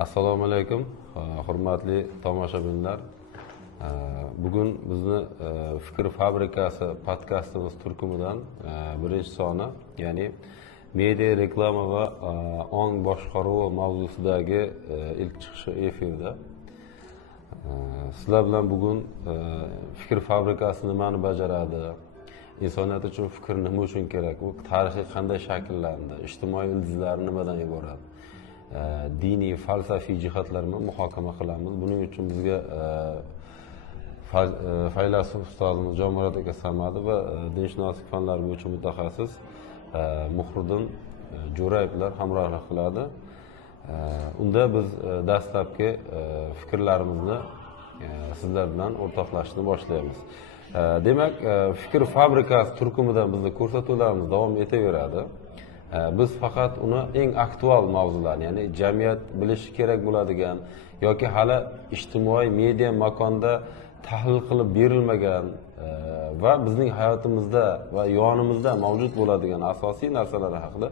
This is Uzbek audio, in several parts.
Assalomu alaykum, hurmatli tomoshabinlar. Bugun bizni Fikr fabrikasi podkastimiz turkumidan birinchi soni, ya'ni media reklama va ong boshqaruvi mavzusidagi ilk chiqishi efirda. Sizlar bilan bugun Fikr fabrikasi nimani bajaradi, insoniyat uchun fikr nima uchun kerak, u tarixiy qanday shakllandi, ijtimoiy ildizlari nimadan iborat, diniy, falsafiy jihatlarni muhokama qilamiz. Buning uchun bizga faylasuf ustozimiz Jonmurod aka Samadov va dinshunoslik fanlari bo'yicha mutaxassis Muhriddin Jo'rayevlar hamrohlik qiladi. Unda biz dastlabki fikrlarimizni sizlar bilan o'rtoqlashishni boshlaymiz. Demak, Fikr fabrikasi turkumidan bizning ko'rsatuvlarimiz davom etaveradi. Biz faqat uni eng aktual mavzularni, ya'ni jamiyat bilishi kerak bo'ladigan yoki hali ijtimoiy media makonda tahlil qilib berilmagan va bizning hayotimizda va yonimizda mavjud bo'ladigan asosiy narsalar haqida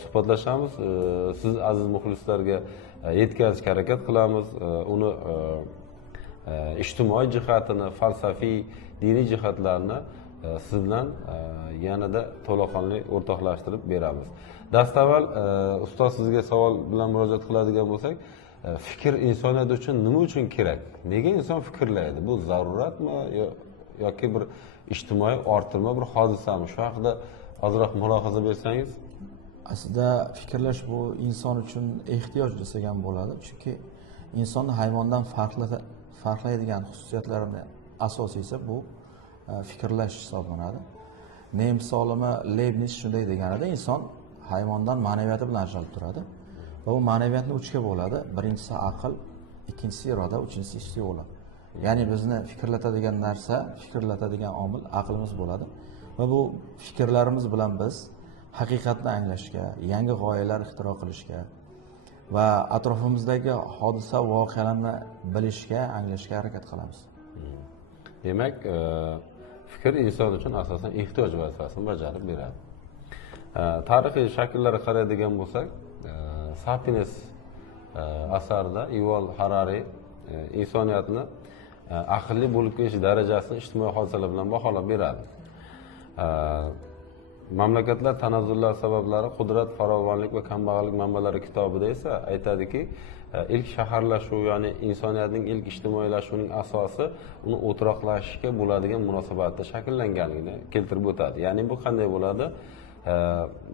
suhbatlashamiz. Siz aziz muxlislarga yetkazishga harakat qilamiz. Uni ijtimoiy jihatini, falsafiy, diniy jihatlarni siz bilan yanada to'laqonli o'rtoqlashtirib beramiz. Dastavval ustoz, sizga savol bilan murojaat qiladigan bo'lsak, fikr insoniyat uchun nima uchun kerak? Nega inson fikrlaydi? Bu zaruratmi yoki bir ijtimoiy orttirma bir hodisami? Shu haqida ozroq mulohaza bersangiz. Aslida fikrlash bu inson uchun ehtiyoj desak ham bo'ladi, chunki insonni hayvondan farqlaydigan xususiyatlarining asosiysi bu fikrlash hisoblanadi. Nemis olimi Leibniz shunday deganida, inson hayvondan ma'naviyati bilan ajralib turadi va bu ma'naviyatni uchga bo'ladi. Birinchisi aql, ikkinchisi iroda, uchinchisi iste'dod. Ya'ni bizni fikrlatadigan narsa, fikrlatadigan omil aqlimiz bo'ladi va bu fikrlarimiz bilan biz haqiqatni anglashga, yangi g'oyalar ixtiro qilishga va atrofimizdagi hodisa voqealarni bilishga, anglashga harakat qilamiz. Demak, fikr inson uchun asosan ehtiyoj vazifasini bajarib beradi. Tarixiy shakllarga qaraydigan bo'lsak, Sapiens asarida Yuval Harari insoniyatni aqlli bo'lib ketish darajasini ijtimoiy hodisalar bilan baholab beradi. Mamlakatlar tanazzullar sabablari, qudrat, farovonlik va kambag'allik manbalari kitobida esa aytadiki, ilk shaharlashuv, ya'ni insoniyatning ilk ijtimoiylashuvining asosi uni o'troqlashishga bo'ladigan munosabatda shakllanganligini keltirib o'tadi. Ya'ni bu qanday bo'ladi?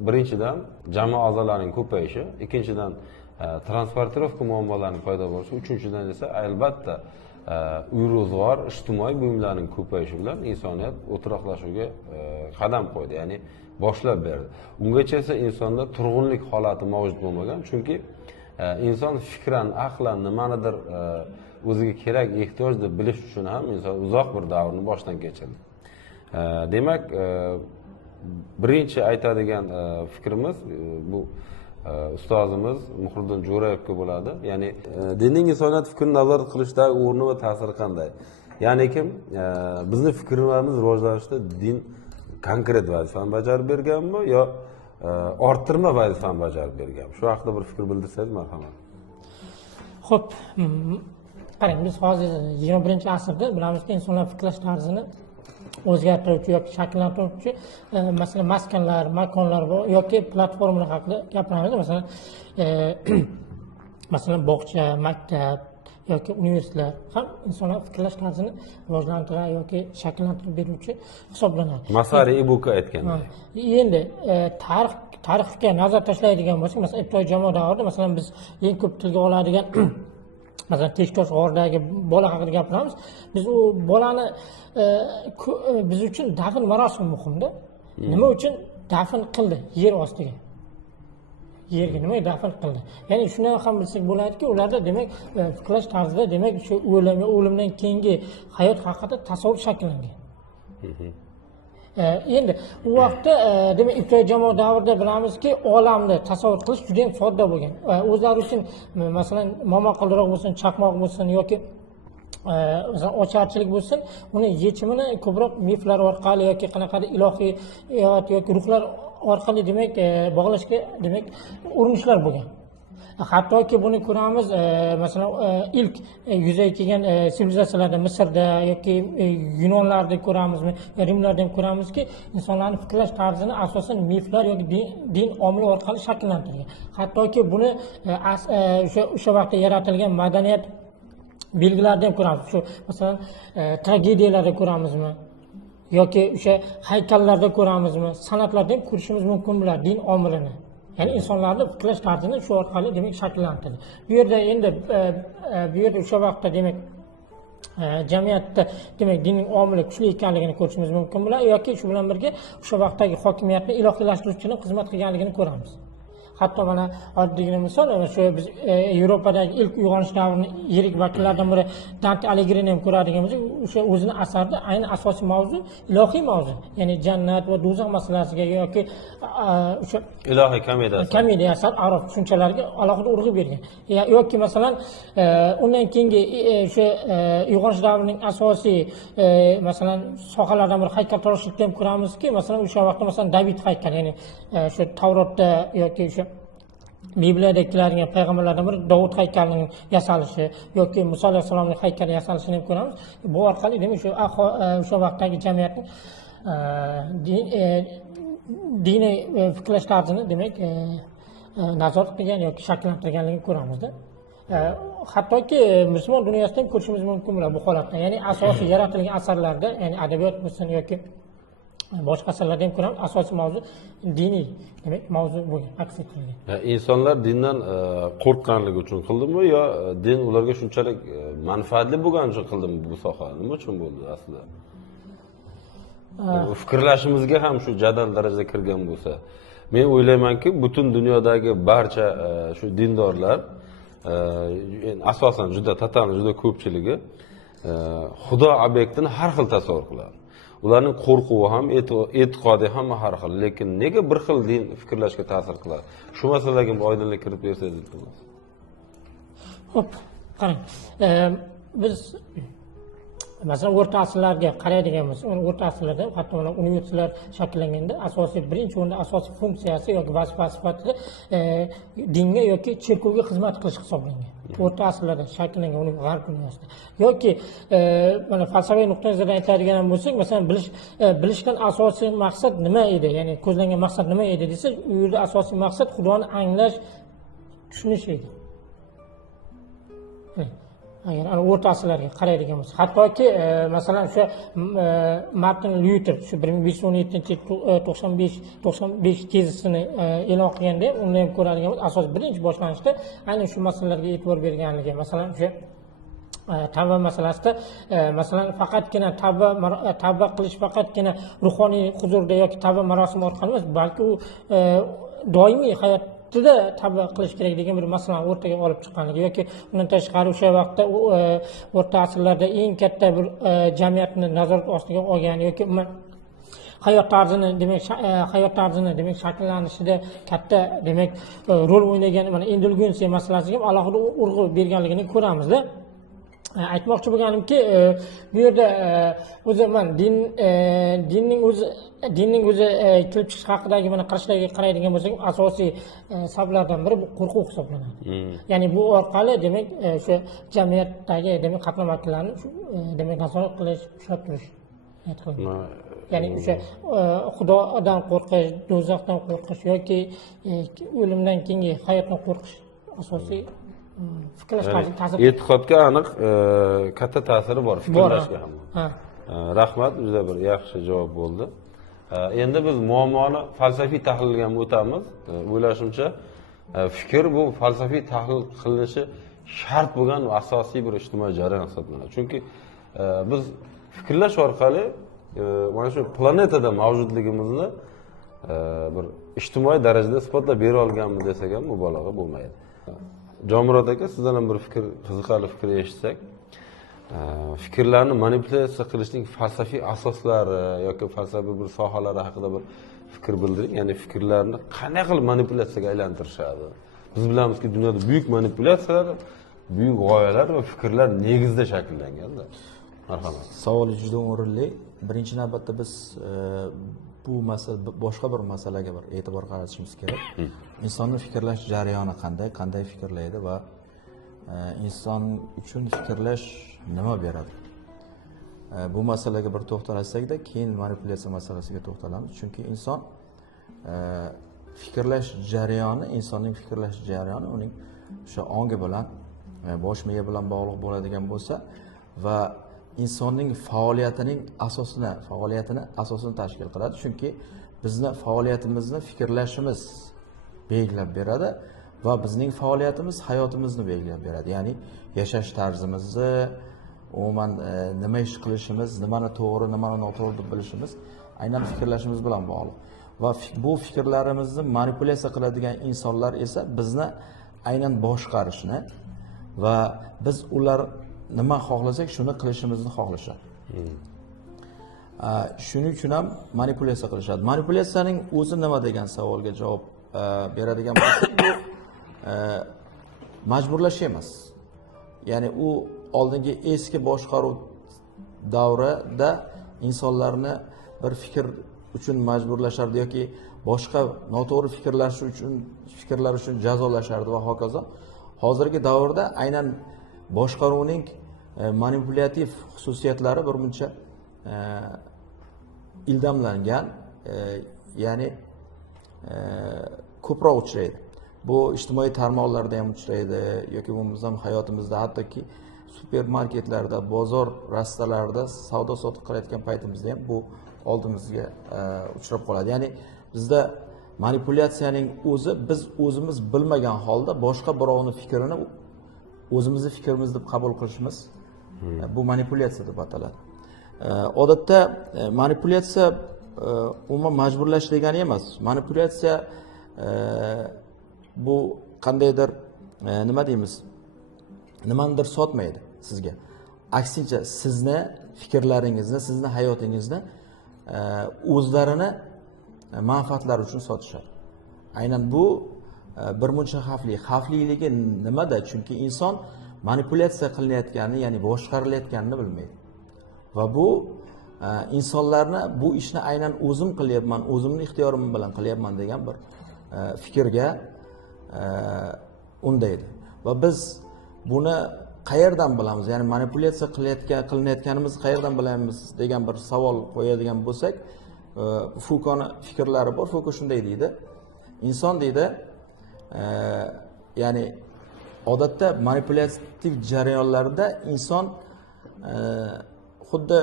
Birinchidan jamoa a'zolarining ko'payishi, ikkinchidan transportirovka muammolarining paydo bo'lishi, uchinchidan esa albatta uy-ro'zg'or, ijtimoiy buyumlarning ko'payishi bilan insoniyat o'troqlashuvga qadam qo'ydi, ya'ni boshlab berdi. Ungacha esa insonda turg'unlik holati mavjud bo'lmagan, chunki inson fikran, aqlan nimanidir o'ziga kerak, ehtiyoj deb bilish uchun ham inson uzoq bir davrni boshdan kechirdi. Demak, birinchi aytadigan fikrimiz bu ustozimiz Muhriddin Jo'rayevga bo'ladi. Ya'ni dinning insoniyat fikrini nazorat qilishdagi o'rni va ta'siri qanday? Ya'ni kim bizning fikrlarimiz rivojlanishida din konkret vazifani bajarib berganmi yo orttirma vazifani bajarib berganmi? Shu haqida bir fikr bildirsangiz marhamat. Xo'p, qarang, biz hozir 21-asrda bilamizki, insonlar fikrlash tarzini o'zgartiruvchi yoki shakllantiruvchi masalan maskanlar, makonlar yoki platformalar haqida gapiramiz. Masalan bog'cha, maktab yoki universitetlar ham insonlar fikrlash tarzini rivojlantiradi yoki shakllantirib beruvchi hisoblanadi. Masari Ibuka aytganday. Endi tarixga nazar tashlaydigan bo'lsak, masalan ibtidoiy jamoa davrida masalan biz eng ko'p tilga oladigan masalan Teshkosh g'oridagi bola haqida gapiramiz. Biz u bolani biz uchun dafn marosimi muhimda. Nima uchun dafn qildi? Yer ostiga. Yerga nima dafn qildi? Ya'ni shuni ham bilsak bo'ladiki, ularda demak fikrlash tarzida demak shu o'limdan keyingi hayot haqida tasavvur shakllangan. Endi u vaqtda demak ibtidoiy jamoa davrida bilamizki, olamni tasavvur qilish juda ham sodda bo'lgan. O'zlari uchun masalan momaqaldiroq bo'lsin, chaqmoq bo'lsin yoki ocharchilik bo'lsin, uni yechimini ko'proq miflar orqali yoki qanaqadir ilohiyat yoki ruhlar orqali demak bog'lashga demak urinishlar bo'lgan. Hattoki buni ko'ramiz, masalan, ilk yuzaga kelgan sivilizatsiyalarda Misrda yoki Yunonlarda ko'ramizmi, Rimlarda ham ko'ramizki, insonlarning fikrlash tarzini asosan miflar yoki din omili orqali shakllantirgan. Hattoki buni o'sha vaqtda yaratilgan madaniyat belgilarida ham ko'ramiz. Shu masalan, tragediyalarda ko'ramizmi yoki o'sha haykallarda ko'ramizmi, san'atlarda ham ko'rishimiz mumkin bular din omilini. Ya'ni insonlarni fikrlash tarzini shu orqali demak shakllantirdi. Bu yerda endi bu yerda o'sha vaqtda demak jamiyatda demak dinning omili kuchli ekanligini ko'rishimiz mumkin bo'ladi yoki shu bilan birga o'sha vaqtdagi hokimiyatni ilohiylashtiruvchi xizmat qilganligini ko'ramiz. Hatto mana oddiygina misol, shu biz Yevropadagi ilk uyg'onish davrining yirik vakillaridan biri Dante Alighirini ham ko'radigan bo'lsak, o'sha o'zini asarida ayni asosiy mavzu ilohiy mavzu, ya'ni jannat va do'zax masalasiga yoki o'sha ilohiy komediya asar arof tushunchalarga alohida urg'u bergan. Yoki masalan undan keyingi o'sha uyg'onish davrining asosiy masalan sohalaridan biri haykaltaroshlikda ham ko'ramizki, masalan o'sha vaqtda masalan David haykali, ya'ni shu Tavrotda yoki o'sha Bibliyadagilarga payg'ambarlardan biri Davud haykalining yasalishi yoki Muso alayhissalomning haykali yasalishini ham ko'ramiz. Bu orqali demak o'sha vaqtdagi jamiyatning diniy fikrlash tarzini demak nazorat qilgan yoki shakllantirganligini ko'ramizda. Hattoki musulmon dunyosida ham ko'rishimiz mumkin bo'ladi bu holatni. Ya'ni asosiy yaratilgan asarlarda, ya'ni adabiyot bo'lsin yoki boshqa asarlarda ham ko'ramiz, asosiy mavzu diniy demak mavzu bo'lgan, aks ettirilgan. Insonlar dindan qo'rqqanligi uchun qildimi yo din ularga shunchalik manfaatli bo'lgani uchun qildimi bu soha? Nima uchun bo'ldi aslida? Fikrlashimizga ham shu jadal darajada kirgan bo'lsa, men o'ylaymanki, butun dunyodagi barcha shu dindorlar asosan juda ko'pchiligi Xudo obyektini har xil tasavvur qiladi. Ularning qo'rquvi ham, e'tiqodi ham har xil, lekin nega bir xil din fikrlashga ta'sir qiladi? Shu masalaga oydinlik kiritib bersangiz iltimos. Xo'p, qarang. Biz masalan o'rta asrlarga qaraydigan bo'lsak, o'rta asrlarda hatto mana universitetlar shakllanganda birinchi o'rinda asosiy funksiyasi yoki vazifasi sifatida dinga yoki cherkovga xizmat qilish hisoblangan. O'rta asrlarda shakllangan uning g'arb dunyosida. Yoki mana falsafiy nuqtai nazardan aytadigan bo'lsak, masalan bilishdan asosiy maqsad nima edi? Ya'ni ko'zlangan maqsad nima edi desa, u yerda asosiy maqsad Xudoni anglash, tushunish edi. Agar o'rta asrlarga qaraydigan bo'lsak, hattoki masalan o'sha Martin Luther shu 1517-95 tezisini e'lon qilganda uni ham ko'radigan bo'lsak, asos birinchi boshlanishda aynan shu masalalarga e'tibor berganligi, masalan o'sha tavba masalasida masalan faqatgina tavba qilish faqatgina ruhoniy huzurda yoki tavba marosimi orqali emas, balki u doimiy hayot tavba qilish kerak degan bir masalani o'rtaga olib chiqqanligi yoki undan tashqari o'sha vaqtda o'rta asrlarda eng katta bir jamiyatni nazorat ostiga olgan yoki hayot tarzini demak shakllanishida katta demak rol o'ynagan mana indulgensiya masalasiga ham alohida urg'u berganligini ko'ramizda. Aytmoqchi bo'lganimki, bu yerda o'zi men dinning o'zi kelib chiqish haqidagi mana qarashlarga qaraydigan bo'lsak, asosiy sabablardan biri bu qo'rquv hisoblanadi. Ya'ni bu orqali demak o'sha jamiyatdagi demak qatnov vakillarini demak nazorat qilish, ushlab turish. Ya'ni o'sha Xudodan qo'rqish, do'zaxdan qo'rqish yoki o'limdan keyingi hayotdan qo'rqish asosiy fikrlash ta'siri. E'tiqodga aniq katta ta'siri bor, fikrlashga ham. Rahmat, juda bir yaxshi javob bo'ldi. Endi biz muammoni falsafiy tahlilga ham o'tamiz. O'ylashimcha, fikr bu falsafiy tahlil qilinishi shart bo'lgan va asosiy bir ijtimoiy jarayon hisoblanadi. Chunki biz fikrlash orqali mana shu planetada mavjudligimizni bir ijtimoiy darajada isbotlab bera olganmiz desak ham mubolag'a bo'lmaydi. Jomurod aka, sizdan bir qiziqarli fikr eshitsak, fikrlarni manipulyatsiya qilishning falsafiy asoslari yoki falsafiy bir sohalari haqida bir fikr bildiring. Ya'ni fikrlarni qanday qilib manipulyatsiyaga aylantirishadi? Biz bilamizki, dunyoda buyuk manipulyatsiyalar, buyuk g'oyalar va fikrlar negizida shakllanganda. Marhamat. Savol juda o'rinli. Birinchi navbatda biz bu masala boshqa bir masalaga bir e'tibor qaratishimiz kerak. Insonning fikrlash jarayoni qanday fikrlaydi va inson uchun fikrlash nima beradi? Bu masalaga bir to'xtalsakda, keyin manipulyatsiya masalasiga to'xtalamiz. Chunki inson fikrlash jarayoni, insonning fikrlash jarayoni uning o'sha ongi bilan, bosh miya bilan bog'liq bo'ladigan bo'lsa va insonning faoliyatini asosini tashkil qiladi. Chunki bizni faoliyatimizni fikrlashimiz belgilab beradi va bizning faoliyatimiz hayotimizni belgilab beradi. Ya'ni yashash tarzimizni, umuman nima ish qilishimiz, nimani to'g'ri, nimani noto'g'ri deb bilishimiz aynan fikrlashimiz bilan bog'liq. Va bu fikrlarimizni manipulyatsiya qiladigan insonlar esa bizni aynan boshqarishni va biz ular nima xohlasak shuni qilishimizni xohlashadi. Shuning uchun ham manipulyatsiya qilishadi. Manipulyatsiyaning o'zi nima degan savolga javob beradigan bo'lsak, bu majburlash emas. Ya'ni u oldingi eski boshqaruv davrida insonlarni bir fikr uchun majburlashardi yoki boshqa noto'g'ri fikrlar uchun jazolashardi va hokazo. Hozirgi davrda aynan boshqaruvning manipulyativ xususiyatlari birmuncha ildamlangan, ya'ni ko'proq uchraydi. Bu ijtimoiy tarmoqlarda ham uchraydi yoki bo'lmasam hayotimizda, hattoki supermarketlarda, bozor rastalarida savdo sotiq qilayotgan paytimizda ham bu oldimizga uchrab qoladi. Ya'ni bizda manipulyatsiyaning o'zi biz o'zimiz bilmagan holda boshqa birovning fikrini o'zimizni fikrimiz deb qabul qilishimiz bu manipulyatsiya deb ataladi. Odatda manipulyatsiya umuman majburlash degani emas. Manipulyatsiya bu qandaydir nima deymiz? Nimanidir sotmaydi sizga. Aksincha sizni fikrlaringizni, sizni hayotingizni o'zlarini manfaatlari uchun sotishadi. Aynan bu birmuncha xavfli. Xavfliligi nimada? Chunki inson manipulyatsiya qilinayotganini, ya'ni boshqarilayotganini bilmaydi. Va bu insonlarni bu ishni aynan o'zim qilyapman, o'zimning ixtiyorim bilan qilyapman degan bir fikrga undaydi. Va biz buni qayerdan bilamiz? Ya'ni manipulyatsiya qilinayotganimizni qayerdan bilamiz degan bir savol qo'yadigan bo'lsak, Fuko'ning fikrlari bor. Fuko shunday deydi. Inson deydi, ya'ni odatda manipulyativ jarayonlarda inson xuddi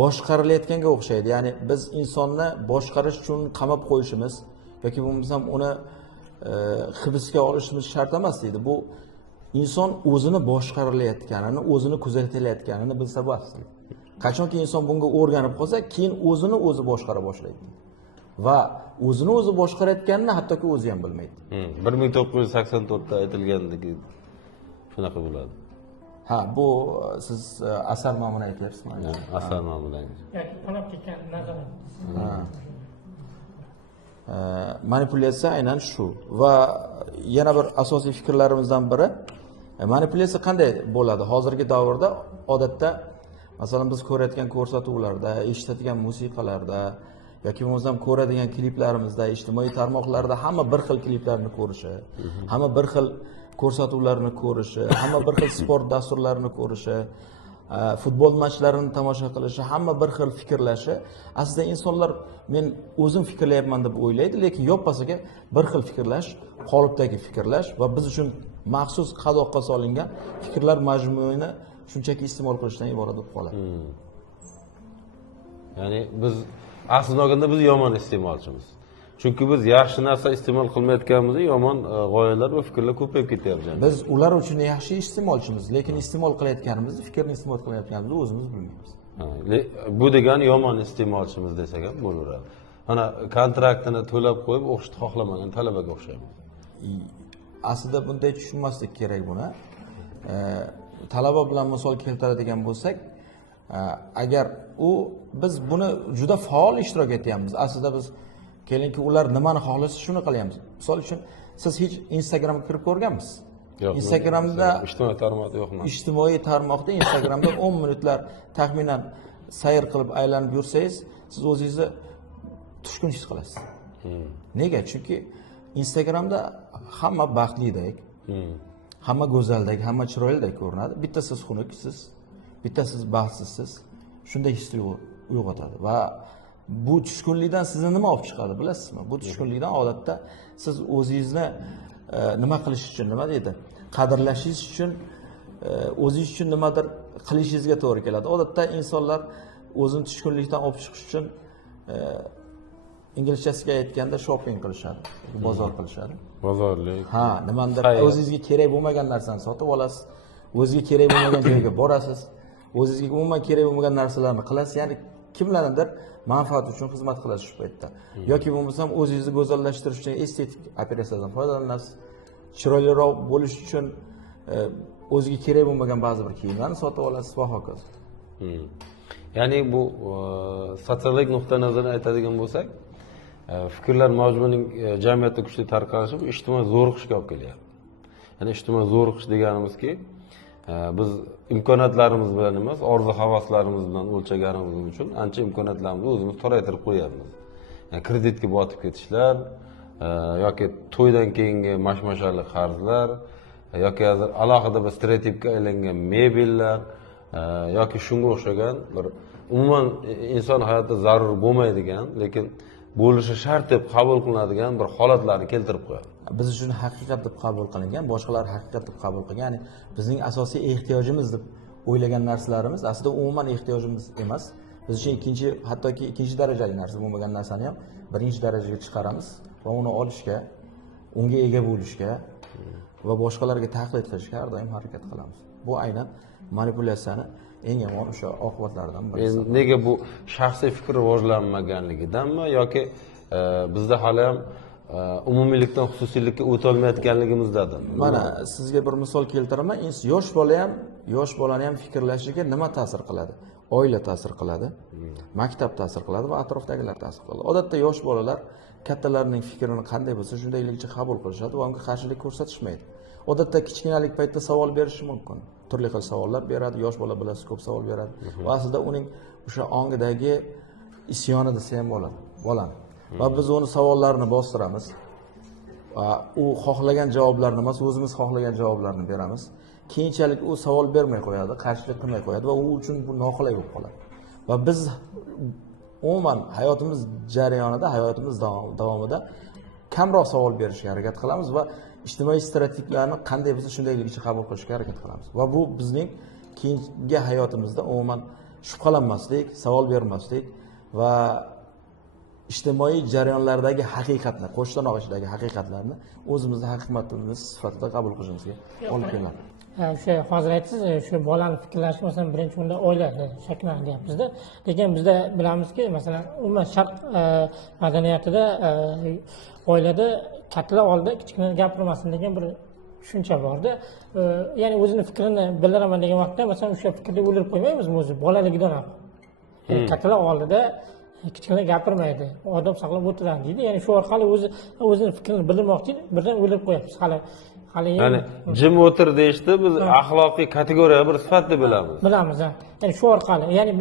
boshqarilayotganga o'xshaydi. Ya'ni biz insonni boshqarish uchun qamab qo'yishimiz yoki bo'lmasam uni hibsga olishimiz shart emas deydi. Bu inson o'zini boshqarilayotganini, o'zini kuzatilayotganini bilsa bas. Qachonki inson bunga o'rganib qolsa, keyin o'zini o'zi boshqara boshlaydi. Va o'zini o'zi boshqarayotganini hattoki o'zi ham bilmaydi. 1984 da aytilgandagi shunaqa bo'ladi. Ha, bu siz asar nomini aytyapsizmi? Asar nomidan. Yoki qolib ketgan nazorat. Manipulyatsiya aynan shu. Va yana bir asosiy fikrlarimizdan biri, manipulyatsiya qanday bo'ladi? Hozirgi davrda odatda masalan biz ko'rayotgan ko'rsatuvlarda, eshitadigan musiqalarda yoki bo'lmasam ko'radigan kliplarimizda, ijtimoiy tarmoqlarda hamma bir xil kliplarni ko'rishi, hamma bir xil ko'rsatuvlarni ko'rishi, hamma bir xil sport dasturlarini ko'rishi, futbol matchlarini tomosha qilishi, hamma bir xil fikrlashi. Aslida insonlar men o'zim fikrlayapman deb o'ylaydi, lekin yoppasiga bir xil fikrlash, qolipdagi fikrlash va biz uchun maxsus qadoqqa solingan fikrlar majmuini shunchaki iste'mol qilishdan iborat bo'lib qoladi. Ya'ni biz aslida olganda biz yomon iste'molchimiz. Chunki biz yaxshi narsa iste'mol qilmayotganimizda yomon g'oyalar va fikrlar ko'payib ketyapti. Biz ular uchun yaxshi iste'molchimiz, lekin iste'mol qilayotganimizni, fikrni iste'mol qilayotganimizni o'zimiz bilmaymiz. Bu degani yomon iste'molchimiz desak ham bo'laveradi. Mana kontraktini to'lab qo'yib o'qishni xohlamagan talabaga o'xshaymiz. Aslida bunday tushunmaslik kerak buni. Talaba bilan misol keltiradigan bo'lsak, agar biz buni juda faol ishtirok etyapmiz. Aslida biz kelinki ular nimani xohlasa shuni qilyapmiz. Misol uchun siz hech Instagramga kirib ko'rganmisiz? Yo'q. Instagramda ijtimoiy tarmoqda yo'qman. Ijtimoiy tarmoqda Instagramda 10 minutlar taxminan sayr qilib aylanib yursangiz, siz o'zingizni tushkun his qilasiz. Nega? Chunki Instagramda hamma baxtlidek, hamma go'zaldek, hamma chiroylidek ko'rinadi. Bitta siz xunuksiz, bitta siz baxtsizsiz. Shunday his uyg'otadi va bu tushkunlikdan sizni nima olib chiqadi bilasizmi? Bu tushkunlikdan odatda siz o'zingizni nima qilish uchun, nima deydi? Qadrlashingiz uchun, o'zingiz uchun nimadir qilishingizga to'g'ri keladi. Odatda insonlar o'zini tushkunlikdan olib chiqish uchun inglizchasiga aytganda shopping qilishadi, bozor qilishadi. Bozorlik. Ha, nimadir o'zingizga kerak bo'lmagan narsani sotib olasiz, o'zingizga kerak bo'lmagan joyga borasiz, o'zingizga umuman kerak bo'lmagan narsalarni qilasiz. Ya'ni kimlarnidir manfaat uchun xizmat qilasiz shu paytda. Yoki bo'lmasam o'zingizni go'zallashtirish uchun estetik operatsiyadan foydalanasiz. Chiroyliroq bo'lish uchun o'ziga kerak bo'lmagan ba'zi bir kiyimlarni sotib olasiz va hokazo. Ya'ni bu sotsiologik nuqtai nazardan aytadigan bo'lsak, fikrlar mavjudining jamiyatda kuchli tarqalishi bu ijtimoiy zo'riqishga olib kelyapti. Ya'ni ijtimoiy zo'riqish deganimizki, biz imkoniyatlarimiz bilan emas, orzu-havaslarimiz bilan o'lchaganimiz uchun ancha imkoniyatlarimizni o'zimiz toraytirib qo'yapmiz. Yani kreditga botib ketishlar yoki to'ydan keyingi mashmashali qarzlar yoki hozir alohida bir stereotipga aylangan mebellar yoki shunga o'xshagan bir umuman inson hayotida zarur bo'lmaydigan, lekin bo'lishi shart deb qabul qilinadigan bir holatlarni keltirib qo'yadi. Biz uchun haqiqat deb qabul qilingan, boshqalar haqiqat deb qabul qilgan. Ya'ni bizning asosiy ehtiyojimiz deb o'ylagan narsalarimiz aslida umuman ehtiyojimiz emas. Biz uchun hattoki ikkinchi darajali narsa bo'lmagan narsani ham birinchi darajaga chiqaramiz va uni olishga, unga ega bo'lishga va boshqalarga taqlid qilishga har doim harakat qilamiz. Bu aynan manipulyatsiyani eng yomon o'sha oqibatlaridan biri. Nega bu shaxsiy fikr rivojlanmaganligidanmi yoki bizda hali ham umumiylikdan xususiylikka o'tolmayotganligimizdadir? Mana sizga bir misol keltiraman. Yosh bolani ham fikrlashiga nima ta'sir qiladi? Oila ta'sir qiladi, maktab ta'sir qiladi va atrofdagilar ta'sir qiladi. Odatda yosh bolalar kattalarning fikrini qanday bo'lsa shundayligicha qabul qilishadi va unga qarshilik ko'rsatishmaydi. Odatda kichkinalik paytda savol berishi mumkin. Turli xil savollar beradi, yosh bola bilasiz ko'p savol beradi. Va aslida uning o'sha ongidagi isyoni desa ham bo'ladi, bolani. Va biz uni savollarini bostiramiz. Va u xohlagan javoblarni emas, o'zimiz xohlagan javoblarni beramiz. Keyinchalik u savol bermay qo'yadi, qarshilik qilmay qo'yadi va u uchun bu noqulay bo'lib qoladi. Va biz umuman hayotimiz jarayonida, hayotimiz davomida kamroq savol berishga harakat qilamiz va ijtimoiy stereotiplarni qanday bo'lsa shundayligicha qabul qilishga harakat qilamiz. Va bu bizning keyingi hayotimizda umuman shubhalanmaslik, savol bermaslik va ijtimoiy jarayonlardagi haqiqatni, qo'shtirnoq ichidagi haqiqatlarni o'zimizni haqiqatimiz sifatida qabul qilishimizga olib keladi. O'sha hozir aytdingiz, shu bolani fikrlashi masalan birinchi o'rinda oila shakllanadi deyapmizda. Lekin bizda bilamizki, masalan, umuman sharq madaniyatida oilada kattalar oldida kichkinalar gapirmasin degan bir tushuncha borda. Ya'ni o'zini fikrini bildiraman degan vaqtda masalan o'sha fikrni o'ldirib qo'ymaymizmi o'zi bolaligidan ham. Kattalar oldida kichkinalar gapirmaydi, odob saqlab o'tiradi deydi. Ya'ni shu orqali o'zini fikrini bildirmoqchi, birdan o'ldirib qo'yapmiz. Ya'ni jim o'tir deyishdi, biz axloqiy kategoriya bir sifat deb bilamiz. Bilamiz, ha. Ya'ni shu orqali, ya'ni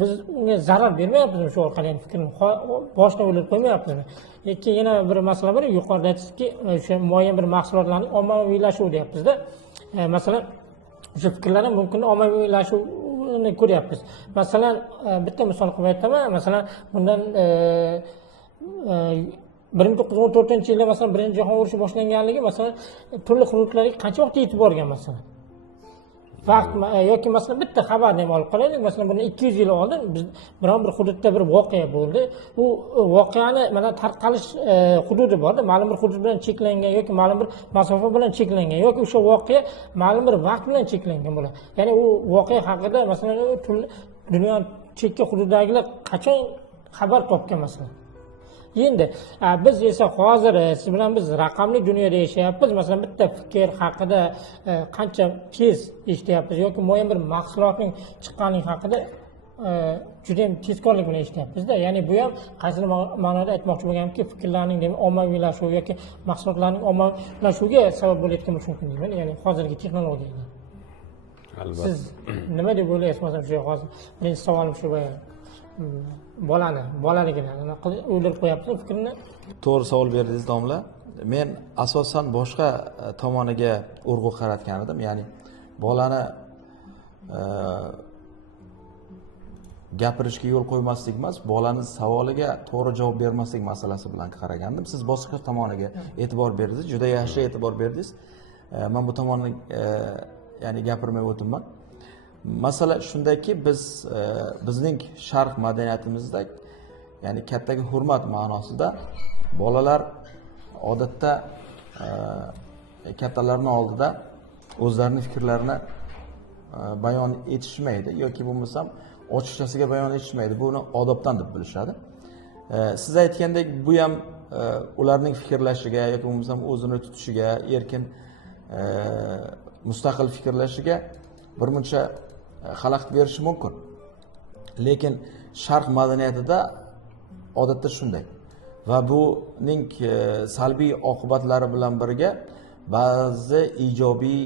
biz unga zarar bermayapmizmi shu orqali, ya'ni fikrni boshdan o'ldirib qo'ymayapmizmi? Lekin yana bir masala bor, yuqorida aytdingizki, o'sha muayyan bir mahsulotlarning ommaviylashuvi deyapmiz-da. Masalan, o'sha fikrlar ham mumkin ommaviylashuvni ko'ryapmiz. Masalan, bitta misol qilib aytaman. Masalan, bundan 1914-yilda masalan birinchi jahon urushi boshlanganligi masalan turli hududlarga qancha vaqt yetib borgan masalan. Vaqt yoki masalan bitta xabarni ham olib qolaylik. Masalan bundan 200 yil oldin biz biron bir hududda bir voqea bo'ldi. U voqeani mana tarqalish hududi borda, ma'lum bir hudud bilan cheklangan yoki ma'lum bir masofa bilan cheklangan yoki o'sha voqea ma'lum bir vaqt bilan cheklangan bo'ladi. Ya'ni u voqea haqida masalan dunyo chekka hududidagilar qachon xabar topgan masalan. Endi biz esa hozir siz bilan biz raqamli dunyoda yashayapmiz. Masalan bitta fikr haqida qancha tez eshityapmiz yoki muayyan bir mahsulotning chiqqanligi haqida juda ham tezkorlik bilan eshityapmiz-da. Ya'ni bu ham qaysi ma'noda aytmoqchi bo'lganimki, fikrlarning ommaviylashuvi yoki mahsulotlarning ommaviylashuviga sabab bo'layotgan bo'lishi mumkin deyman. Ya'ni hozirgi texnologiyalar. Albatta. Siz nima deb o'ylaysiz masalan shu hozir? Birinchi savolim shu bo'ladi. bolaligidan o'ldirib qo'yapti fikrini. To'g'ri savol berdingiz domla. Men asosan boshqa tomoniga urg'u qaratgan edim. Ya'ni bolani gapirishga yo'l qo'ymaslik emas, bolani savoliga to'g'ri javob bermaslik masalasi bilan qaragandim. Siz boshqa tomoniga e'tibor berdingiz, juda yaxshi e'tibor berdingiz. Men bu tomonni ya'ni gapirmay o'tibman. Masala shundaki, bizning sharq madaniyatimizda, ya'ni kattaga hurmat ma'nosida bolalar odatda kattalarning oldida o'zlarining fikrlarini bayon etishmaydi yoki bo'lmasam ochiqchasiga bayon etishmaydi. Buni odobdan deb bilishadi. Siz aytgandek, bu ham ularning fikrlashiga yoki bo'lmasam o'zini tutishiga, erkin mustaqil fikrlashiga birmuncha xalaqit berishi mumkin. Lekin sharq madaniyatida odatda shunday. Va buning salbiy oqibatlari bilan birga ba'zi ijobiy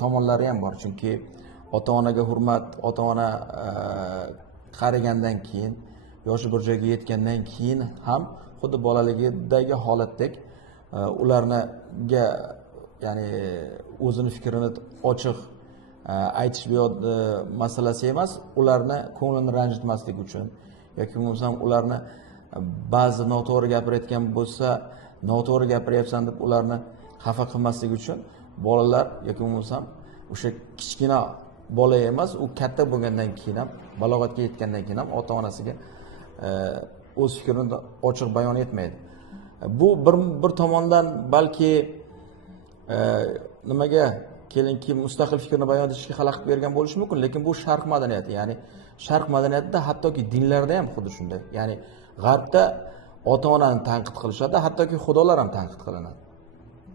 tomonlari ham bor. Chunki ota-onaga hurmat, ota-ona qarigandan keyin, yoshi bir joyga yetgandan keyin ham xuddi bolaligidagi holatdek ularga ya'ni o'zini fikrini ochiq aytish masalasi emas, ularni ko'nglini ranjitmaslik uchun yoki bo'lmasam ularni ba'zi noto'g'ri gapirayotgan bo'lsa, noto'g'ri gapiryapsan deb ularni xafa qilmaslik uchun bolalar yoki bo'lmasam o'sha kichkina bola emas, u katta bo'lgandan keyin ham, balog'atga yetgandan keyin ham ota-onasiga o'z fikrini ochiq bayon etmaydi. Bu bir tomondan balki nimaga kelinki mustaqil fikrni bayon etishga xalaqit bergan bo'lishi mumkin, lekin bu sharq madaniyati, ya'ni sharq madaniyatida hattoki dinlarda ham xuddi shunday. Ya'ni g'arbda ota-onani tanqid qilishadi, hattoki xudolar ham tanqid qilinadi.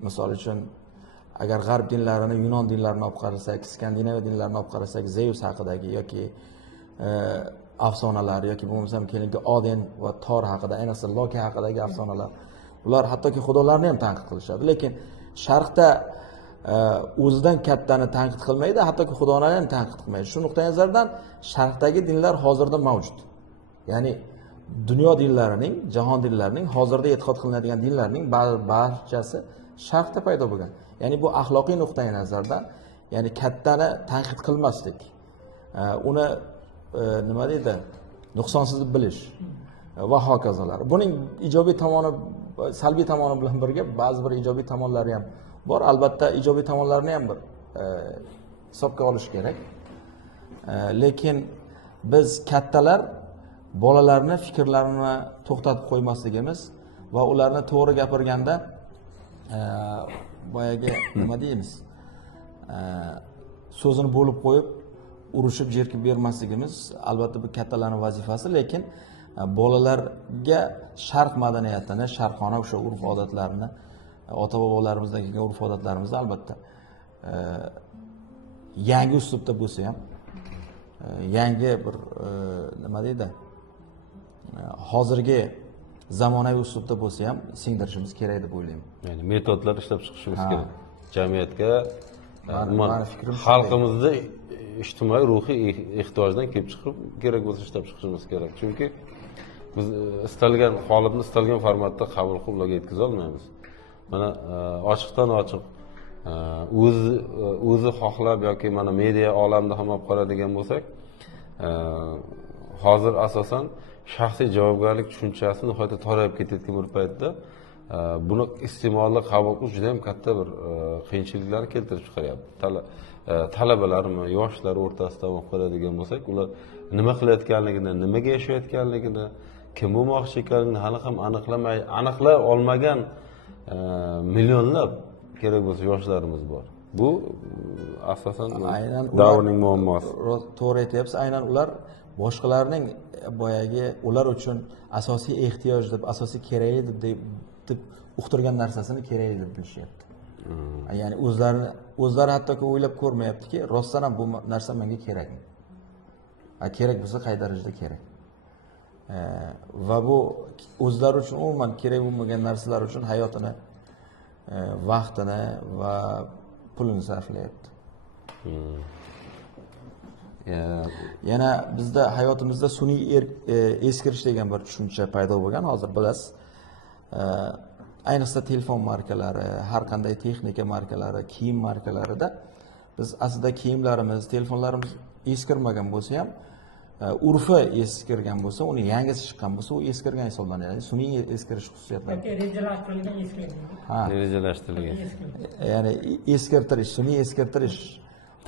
Misol uchun agar g'arb dinlarini, yunon dinlarini olib qarasak, skandinaviya dinlarini olib qarasak, Zeus haqidagi yoki afsonalar yoki bo'lmasam kelinki Oden va Tor haqida, ayniqsa Loki haqidagi afsonalar, ular hattoki xudolarni ham tanqid qilishadi. Lekin sharqda o'zidan kattani tanqid qilmaydi, hattoki xudolarni ham tanqid qilmaydi. Shu nuqtai nazardan sharqdagi dinlar hozirda mavjud. Ya'ni dunyo dinlarining, jahon dinlarining, hozirda e'tiqod qilinadigan dinlarning barchasi sharqda paydo bo'lgan. Ya'ni bu axloqiy nuqtai nazardan, ya'ni kattani tanqid qilmaslik, uni nima deydi, nuqsonsiz deb bilish va hokazolar. Buning ijobiy tomoni, salbiy tomoni bilan birga ba'zi bir ijobiy tomonlari ham bor. Albatta ijobiy tomonlarini ham bir hisobga olish kerak. Lekin biz kattalar bolalarni fikrlarini to'xtatib qo'ymasligimiz va ularni to'g'ri gapirganda boyagi nima deymiz, so'zini bo'lib qo'yib urushib jerkib bermasligimiz albatta bu kattalarning vazifasi. Lekin bolalarga sharq madaniyatini, sharqona o'sha urf odatlarini, ota bobolarimizdan kelgan urf odatlarimizni albatta yangi uslubda bo'lsa ham, yangi bir nima deydi, hozirgi zamonaviy uslubda bo'lsa ham singdirishimiz kerak deb o'ylayman. Ya'ni metodlar ishlab chiqishimiz kerak. Jamiyatga, fikrim xalqimizda ijtimoiy ruhiy ehtiyojdan kelib chiqib kerak bo'lsa ishlab chiqishimiz kerak. Chunki biz istalgan holatni istalgan formatda qabul qilib ularga yetkaza olmaymiz. Mana ochiqdan ochiq o'zi xohlab yoki mana media olamida ham olib qaraydigan bo'lsak, hozir asosan shaxsiy javobgarlik tushunchasi nihoyatda torayib ketayotgan bir paytda buni iste'molni qabul qilish juda ham katta bir qiyinchiliklarni keltirib chiqaryapti. Talabalarmi, yoshlar o'rtasida olib qaraydigan bo'lsak, ular nima qilayotganligini, nimaga yashayotganligini, kim bo'lmoqchi ekanligini hali ham aniqlay olmagan millionlab kerak bo'lsa yoshlarimiz bor. Bu asosan davrning muammosi. To'g'ri aytyapsiz. Aynan ular boshqalarning boyagi ular uchun asosiy ehtiyoj deb, asosiy kerakli deb uqtirgan narsasini kerakli deb bilishyapti. Ya'ni o'zlari hattoki o'ylab ko'rmayaptiki, rostdan ham bu narsa menga kerakmi? Kerak bo'lsa qay darajada kerak? Va bu o'zlari uchun umuman kerak bo'lmagan narsalar uchun hayotini, vaqtini va pulini sarflayapti. Yana bizda hayotimizda sun'iy eskirish degan bir tushuncha paydo bo'lgan, hozir bilasiz. Ayniqsa telefon markalari, har qanday texnika markalari, kiyim markalarida biz aslida kiyimlarimiz, telefonlarimiz eskirmagan bo'lsa ham, urfi eskirgan bo'lsa, uni yangisi chiqqan bo'lsa, u eskirgan hisoblanadi. Sun'iy eskirish xususiyatlari. Rejalashtirilgan eskilik. Ha, Rejalashtirilgan. ya'ni eskirtirish, sun'iy eskirtirish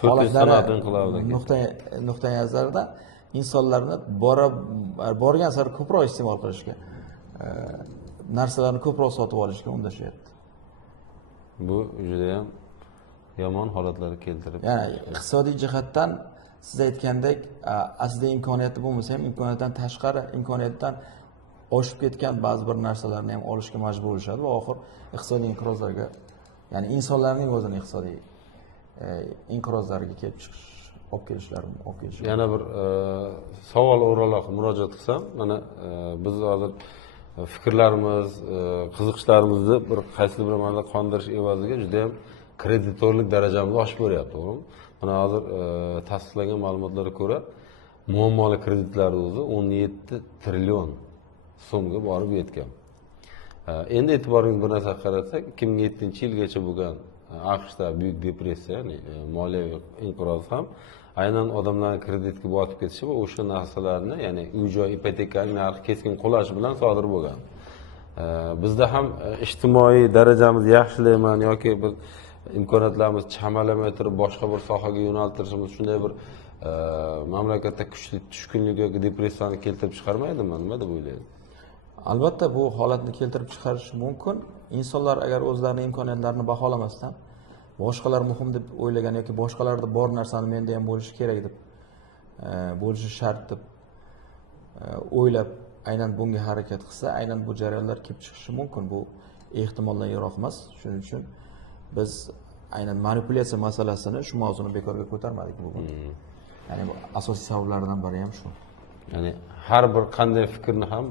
Sanoat inqilobidagi. nuqtai nazardan insonlarni borgan sari ko'proq iste'mol qilishga, narsalarni ko'proq sotib olishga undashyapti. Bu juda ham yomon holatlarga keltirib. Ya'ni iqtisodiy jihatdan siz aytgandek, aslida imkoniyati bo'lmasa ham imkoniyatdan tashqari, imkoniyatdan oshib ketgan ba'zi bir narsalarni ham olishga majbur bo'lishadi va oxir iqtisodiy inqirozlarga, ya'ni insonlarning o'zini iqtisodiy inqirozlariga kelib chiqish, olib kelishlari. Yana bir savol o'raloq murojaat qilsam, mana biz hozir fikrlarimiz, qiziqishlarimizni bir qaysi bir ma'noda qondirish evaziga juda ham kreditorlik darajamiz oshib boryapti, to'g'rimi? Mana hozir tasdiqlangan ma'lumotlarga ko'ra, muammoli kreditlar o'zi 17 trillion so'mga borib yetgan. Endi e'tiboringizni bir narsaga qaratsak, 2007-yilgacha bo'lgan AQShda buyuk depressiya, ya'ni moliyaviy inqiroz ham aynan odamlarning kreditga botib ketishi va o'sha narsalarni, ya'ni uy-joy ipotekaning narxi keskin qulashi bilan sodir bo'lgan. Bizda ham ijtimoiy darajamiz yaxshilayman yoki bir imkoniyatlarimiz chamallamay turib boshqa bir sohaga yo'naltirishimiz shunday bir mamlakatda kuchli tushkunlik yoki depressiyani keltirib chiqarmaydimi? Nima deb o'ylaysiz? Albatta bu holatni keltirib chiqarishi mumkin. Insonlar agar o'zlarining imkoniyatlarini baholamasdan, boshqalar muhim deb o'ylagan yoki boshqalarda bor narsani menda ham bo'lishi kerak deb, bo'lishi shart deb o'ylab aynan bunga harakat qilsa, aynan bu jarayonlar kelib chiqishi mumkin. Bu ehtimoldan yiroq emas. Shuning uchun biz aynan manipulyatsiya masalasini, shu mavzuni bekorga ko'tarmadik bugun. Ya'ni bu asosiy sabablardan biri ham shu. Ya'ni har bir qanday fikrni ham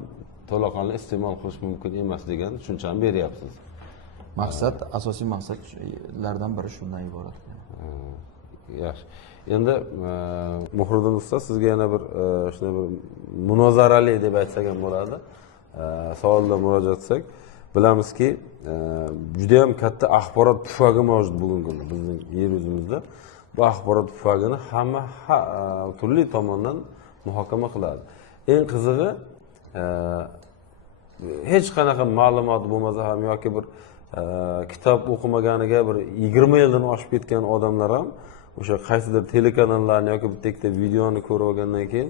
to'laqonli iste'mol qilish mumkin emas degan tushunchani beryapsiz. Maqsad, asosiy maqsadlardan biri shundan iborat. Yaxshi. Endi Muhriddin usta, sizga yana bir shunday bir munozarali deb aytsak ham bo'ladi. Savollar murojaat qilsak, bilamizki, juda ham katta axborot pufagi mavjud bugungi kunda bizning yer yuzimizda. Bu axborot pufagini hamma turli tomondan muhokama qiladi. Eng qizig'i, hech qanaqa ma'lumot bo'lmasa ham yoki bir kitob o'qimaganiga bir 20 yildan oshib ketgan odamlar ham o'sha qaysidir telekanallarni yoki bitta ikkita videoni ko'rib olgandan keyin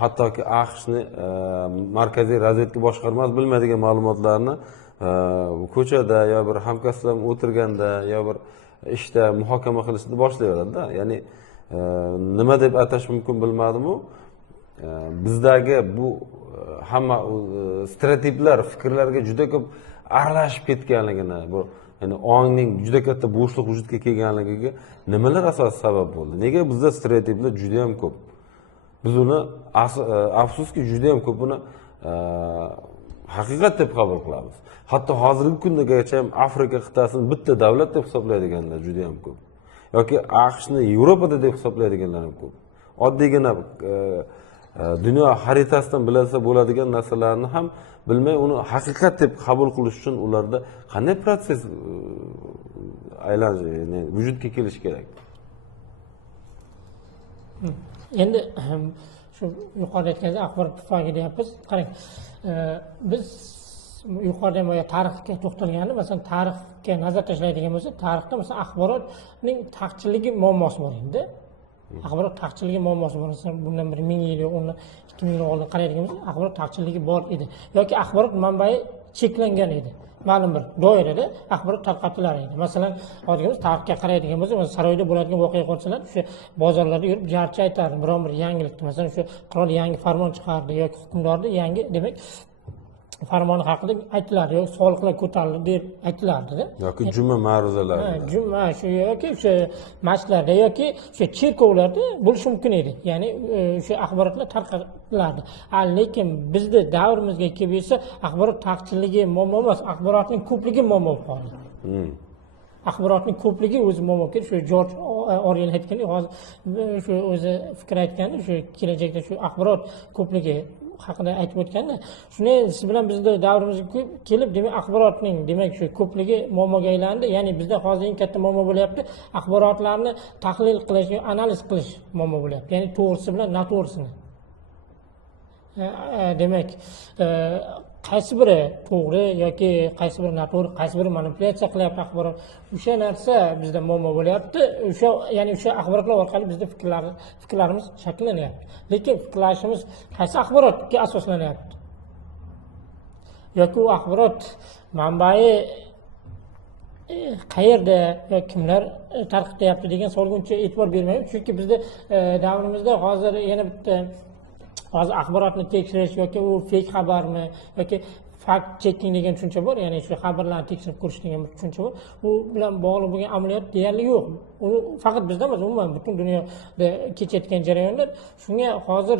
hattoki AQShni markaziy razvedka boshqarmasi bilmaydigan ma'lumotlarni ko'chada yo bir hamkasblar o'tirganda yo bir ishda muhokama qilishni boshlayveradi-da. Ya'ni nima deb atash mumkin bilmadim-u. Bizdagi bu hamma stereotiplar fikrlarga juda ko'p aralashib ketganligini, bu ya'ni ongning juda katta bo'shliq vujudga kelganligiga nimalar asosi sabab bo'ldi? Nega bizda stereotiplar juda ham ko'p? Biz uni afsuski juda ham ko'p uni haqiqat deb qabul qilamiz. Hatto hozirgi kundagacha ham Afrika qit'asini bitta davlat deb hisoblaydiganlar juda ham ko'p. Yoki AQShni Yevropada deb hisoblaydiganlar ham ko'p. Oddiygina dunyo xaritasidan bilasa bo'ladigan narsalarni ham bilmay uni haqiqat deb qabul qilish uchun ularda qanday proses vujudga kelishi kerak? Endi shu yuqorida aytgandek axborot pufagi deyapmiz. Qarang, biz yuqorida ham tarixga to'xtalganda, masalan, tarixga nazar tashlaydigan bo'lsak, tarixda masalan axborotning taqchilligi muammosi bor edi. Axborot taqchilligi muammosi bor. Bundan bir 1000 yil, 2000 yil oldin qaraydigan bo'lsak, axborot taqchilligi bor edi. Yoki axborot manbai cheklangan edi. Ma'lum bir doirada axborot tarqatilar edi. Masalan, hozirgi tarixga qaraydigan bo'lsak, saroyda bo'ladigan voqea qo'rsalar, o'sha bozorlarda yurib jarchi aytardi, biron bir yangilikni. Masalan, o'sha qirol yangi farmon chiqardi yoki hukmdorni yangi, demak, farmoni haqida aytilardi yoki soliqlar ko'tarildi deb aytilardi. Yoki juma ma'ruzalar. Juma shu yoki o'sha masjidlarda yoki o'sha cherkovlarda bo'lishi mumkin edi. Ya'ni o'sha axborotlar tarqatilardi. Lekin bizda davrimizga kelib esa axborot taqchilligi muammo emas, axborotning ko'pligi muammo qoldi. axborotning ko'pligi o'zi mumkin. Shu Jorj Orwell aytgandek, hozir shu o'zi fikr aytgandi, shu kelajakda shu axborot ko'pligi haqida aytib o'tganda, shuni siz bilan bizni davrimizga kelib, demak axborotning demak shu ko'pligi muammoga aylandi. Ya'ni bizda hozir eng katta muammo bo'lyapti, axborotlarni tahlil qilish, analiz qilish muammo bo'lyapti. Ya'ni to'g'risi bilan noto'g'risini. Demak, qaysi biri to'g'ri yoki qaysi biri noto'g'ri, qaysi biri manipulyatsiya qilyapti axborot, o'sha narsa bizda muammo bo'lyapti. Ya'ni o'sha axborotlar orqali bizda fikrlarimiz shakllanyapti. Lekin fikrlashimiz qaysi axborotga asoslanyapti? Yoki u axborot manbai qayerda yoki kimlar tarqatyapti degan savolga uncha e'tibor bermaymiz. Chunki bizda davrimizda hozir yana bitta axborotni tekshirish yoki u fake xabarmi yoki fact checking degan tushuncha bor, ya'ni shu xabarlarni tekshirib ko'rish degan bir tushuncha bor. U bilan bog'liq bo'lgan amaliyot deyarli yo'q. U faqat bizda emas, umuman butun dunyoda kechayotgan jarayonlar. Shunga hozir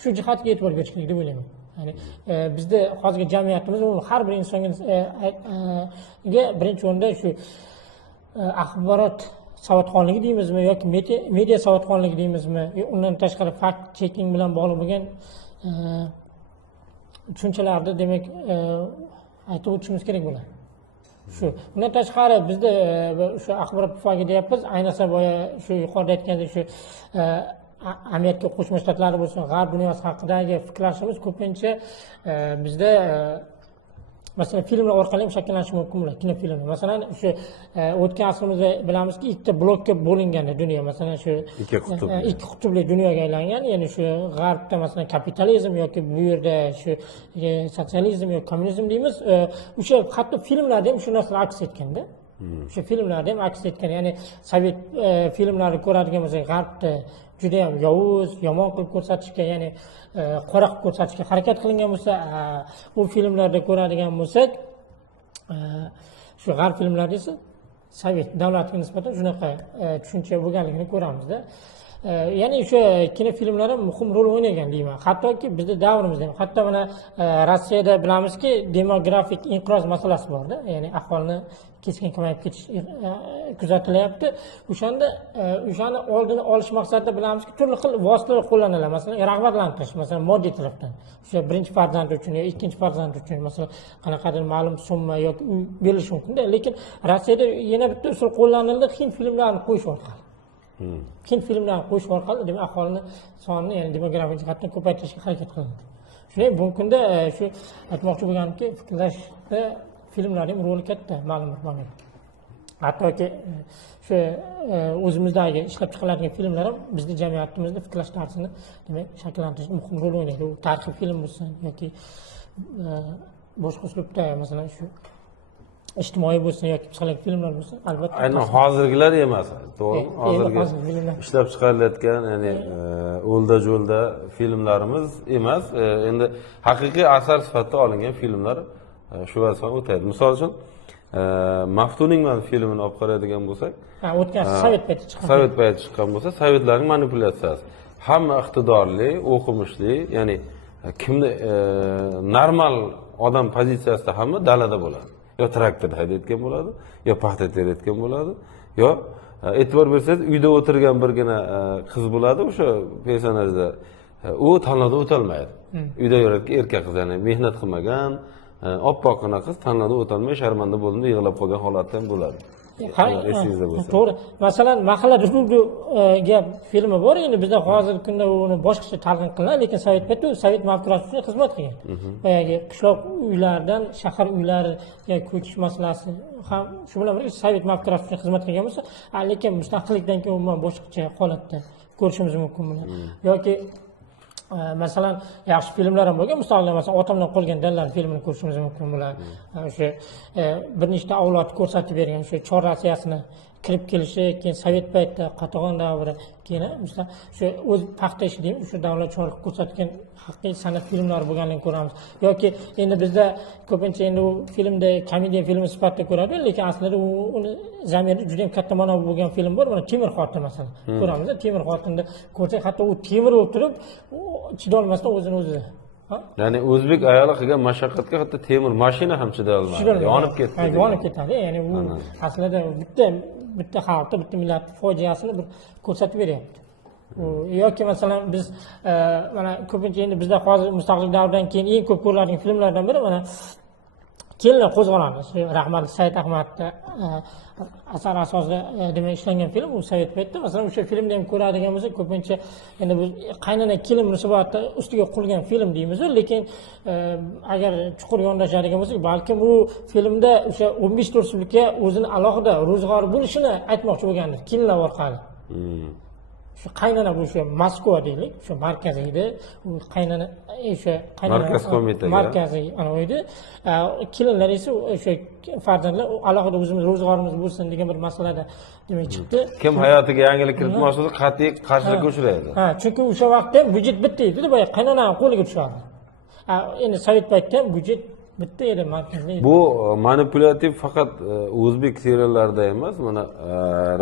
shu jihatga e'tibor berish kerak deb o'ylayman. Ya'ni bizda hozirgi jamiyatimiz har bir insonga birinchi o'rinda shu axborot savodxonligi deymizmi yoki media savodxonligi deymizmi, undan tashqari fact checking bilan bog'liq bo'lgan tushunchalarni demak aytib o'tishimiz kerak bo'ladi. Shu. Undan tashqari bizda shu axborot pufagi deyapmiz, ayniqsa boya shu yuqorida aytgandek shu Amerika Qo'shma Shtatlari bo'lsin, G'arb dunyosi haqidagi fikrlashimiz ko'pincha bizda masalan filmlar orqali ham shakllanishi mumkin bo'ladi, kinofilmlar. Masalan, shu o'tgan asrimizda bilamizki, ikkita blokka bo'lingan dunyo, masalan shu ikki qutbli dunyoga aylangan, ya'ni shu g'arbda masalan kapitalizm yoki bu yerda shu sotsializm yoki kommunizm deymiz. O'sha hatto filmlarda ham shu narsalar aks etganda. O'sha filmlarda ham aks etgan, ya'ni sovet filmlarini ko'radigan bo'lsak, g'arbda juda ham yovuz, yomon qilib ko'rsatishga, ya'ni qora qilib ko'rsatishga harakat qilingan bo'lsa, u filmlarda ko'radigan bo'lsak, shu g'arb filmlarida esa sovet davlatiga nisbatan shunaqa tushuncha bo'lganligini ko'ramizda. Ya'ni o'sha kinofilmlar ham muhim rol o'ynagan deyman. Hattoki bizda davrimizda, hatto mana Rossiyada bilamizki, demografik inqiroz masalasi borda, ya'ni aholini keskin kamayib ketish kuzatilyapti. O'shani oldini olish maqsadida bilamizki, turli xil vositalar qo'llaniladi. Masalan, rag'batlantirish, masalan, moddiy tarafdan. O'sha birinchi farzand uchun yoki ikkinchi farzand uchun masalan qanaqadir ma'lum summa yoki uy berilishi mumkin-da. Lekin Rossiyada yana bitta usul qo'llanildi, hind filmlarini qo'yish orqali. Hind filmlarini qo'yish orqali demak aholini sonini, ya'ni demografik jihatdan ko'paytirishga harakat qilindi. Shunday bu kunda shu aytmoqchi bo'lganimki, fikrlashda filmlar ham roli katta, ma'lum bir ma'noda. Hattoki shu o'zimizdagi ishlab chiqariladigan filmlar ham bizning jamiyatimizda fikrlash tarzini demak shakllantirishda muhim rol o'ynaydi. U tarixiy film bo'lsin yoki boshqa uslubda, masalan shu ijtimoiy bo'lsin yoki psixologik filmlar bo'lsin, albatta. Aynan hozirgilar emas, to'g'rimi? Hozirgi ishlab chiqarilayotgan, ya'ni o'lda-jo'lda filmlarimiz emas, endi haqiqiy asar sifatida olingan filmlar shu vazifani o'taydi. Misol uchun, Maftuning filmini olib qaraydigan bo'lsak, o'tgan sovet payti chiqqan. Sovet payti chiqqan bo'lsa, sovetlarning manipulyatsiyasi. Hamma iqtidorli, o'qimishli, ya'ni kimni normal odam pozitsiyasida hamma dalada bo'ladi. Yo traktor haydayotgan bo'ladi, yo paxta terayotgan bo'ladi, yo e'tibor bersangiz, uyda o'tirgan birgina qiz bo'ladi, o'sha personajda u tanlovda o'tolmaydi. Uyda yuradigan erkak qiz, ya'ni mehnat qilmagan, oppoqqina qiz tanlovda o'tolmay sharmanda bo'ldim deb yig'lab qolgan holatda ham bo'ladi. Esingizda bo'lsa. To'g'ri. Masalan, Mahalla Ruduga filmi bor, endi bizda hozirgi kunda uni boshqacha talqin qilinadi, lekin sovet payti sovet mafkurasi uchun xizmat qilgan. Boyagi qishloq uylaridan shahar uylariga ko'chish masalasi ham shu bilan birga sovet mafkurasi uchun xizmat qilgan bo'lsa, lekin mustaqillikdan keyin umuman boshqacha holatda ko'rishimiz mumkin bo'ladi. Yoki masalan yaxshi filmlar ham bo'lgan, misollar masalan Otamdan qolgan dallar filmini ko'rishimiz mumkin bo'ladi. O'sha bir nechta avlod ko'rsatib bergan o'sha Chor Rossiyasini kirib kelishi, keyin sovet paytida Qatag'on davri, keyin masalan shu o'z paxta ishi deymiz, shu davlat chorlik ko'rsatgan haqiqiy san'at filmlari bo'lganligini ko'ramiz. Yoki endi bizda ko'pincha endi u filmda komediya filmi sifatida ko'radi, lekin aslida uni zamirida juda ham katta ma'no bo'lgan film bor. Mana Temir xotin masalan ko'ramiz. Temir xotinni ko'rsak, hatto u temir bo'lib turib, chidolmasdan o'zini o'zi Ya'ni o'zbek ayoli qilgan mashaqqatga hatto temir mashina ham chiday olmadi. Yonib ketdi. Yonib ketadi. Ya'ni u aslida bitta xalqni, bitta millatni fojiasini bir ko'rsatib beryapti. Yoki masalan biz mana ko'pincha endi bizda hozir mustaqillik davridan keyin eng ko'p ko'riladigan filmlardan biri mana Kelinlar qo'zg'oloni. Rahmatli Said Ahmadni asar asosida demak ishlangan film. U sovet paytida masalan o'sha filmni ham ko'radigan bo'lsak, ko'pincha endi bu qaynona kelin munosabati ustiga qurilgan film deymiz, lekin agar chuqur yondashadigan bo'lsak, balkim u filmda o'sha 15 respublika o'zini alohida ro'zg'ori bo'lishini aytmoqchi bo'lgandir kelinlar orqali. Shu qaynona bu o'sha Moskva deylik, o'sha markaziy edi. U qaynona o'sha markaz qo'mitaga markaziy ana edi. Kelinlar esa o'sha farzandlar alohida o'zimiz ro'zg'orimiz bo'lsin degan bir masalada demak chiqdi. Kim hayotiga yangilik kiritmoqchi bo'lsa, qat'iy qarshilikka uchraydi. Chunki o'sha vaqtda byudjet bitta edi, boya qaynonaning qo'liga tushardi. Endi sovet paytida byudjet bitta edi, markaziy. Bu manipulyativ faqat o'zbek seriallarida emas, mana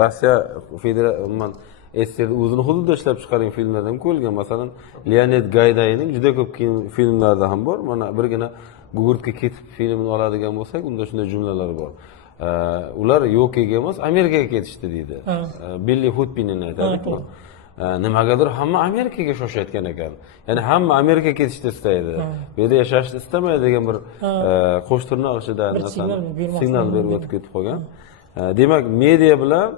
Rossiya Federatsiyasi SSRda o'zini hududida ishlab chiqargan filmlarda ham ko'rilgan. Masalan, Leonid Gaydayning juda ko'p filmlarida ham bor. Mana birgina Gugurtga ketib filmini oladigan bo'lsak, unda shunday jumlalar bor. Ular Yokiga emas, Amerikaga ketishdi deydi. Billi Hudpinni aytadi. Nimagadir hamma Amerikaga shoshayotgan ekan. Ya'ni hamma Amerikaga ketishni istaydi. Bu yerda yashashni istamaydi degan bir qo'shtirnoq ichida signal berib o'tib ketib qolgan. Demak, media bilan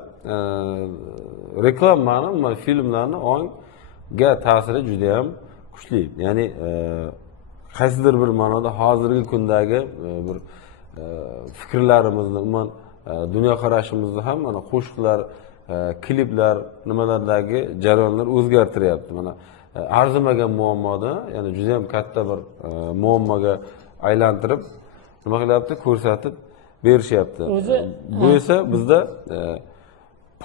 reklamani, filmlarni ongga ta'siri juda ham kuchli. Ya'ni qaysidir bir ma'noda hozirgi kundagi bir fikrlarimizni, umuman dunyoqarashimizni ham mana qo'shiqlar, kliplar, nimalardagi jarayonlar o'zgartiryapti. Mana arzimagan muammoda, ya'ni juda ham katta bir muammoga aylantirib, nima qilyapti? Ko'rsatib berishyapti. Bu esa bizda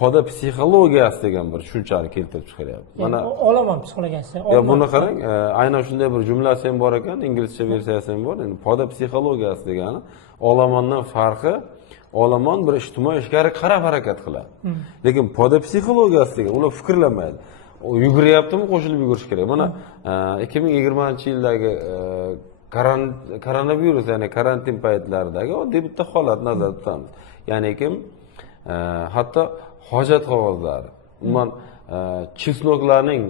poda psixologiyasi degan bir tushunchani keltirib chiqaryapti. Mana olomon psixologiyasi. Ya buni qarang, aynan shunday bir jumlasi ham bor ekan, inglizcha versiyasi ham bor. Endi poda psixologiyasi degani olomondan farqi, olomon bir ijtimoiy ishga qarab harakat qiladi. Lekin poda psixologiyasi degan ular fikrlamaydi. Yuguryaptimi, qo'shilib yugurish kerak. Mana 2020-yildagi koronavirus, ya'ni karantin paytlaridagi oddiy bitta holat nazarda tutamiz. Ya'ni hatto hojat qog'ozlari, umuman chesnoklarning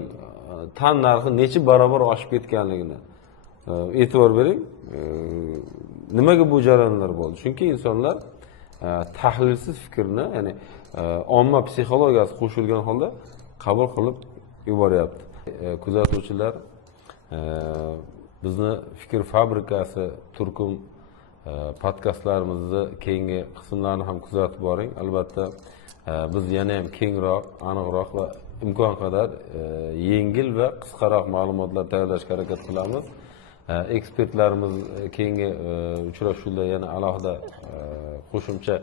tan narxi necha barobar oshib ketganligini e'tibor bering. Nimaga bu jarayonlar bo'ldi? Chunki insonlar tahlilsiz fikrni, ya'ni omma psixologiyasi qo'shilgan holda qabul qilib yuboryapti. Kuzatuvchilar, bizni Fikr fabrikasi Turkum podkastlarimizni keyingi qismlarini ham kuzatib boring. Albatta biz yana ham kengroq, aniqroq va imkon qadar yengil va qisqaroq ma'lumotlar tayyorlashga harakat qilamiz. Ekspertlarimiz keyingi uchrashuvda yana alohida qo'shimcha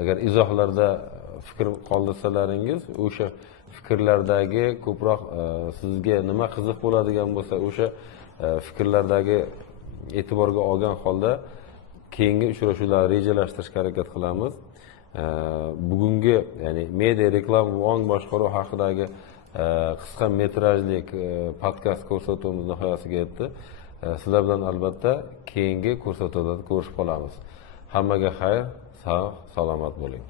agar izohlarda fikr qoldirsalaringiz, o'sha fikrlardagi ko'proq sizga nima qiziq bo'ladigan bo'lsa, o'sha fikrlardagi e'tiborga olgan holda keyingi uchrashuvlarni rejalashtirishga harakat qilamiz. Bugungi, ya'ni media reklama va ong boshqaruv haqidagi qisqa metrajli podkast ko'rsatuvimiz nihoyasiga yetdi. Sizlar bilan albatta keyingi ko'rsatuvlarda ko'rishib qolamiz. Hammaga xayr, sog', salomat bo'ling.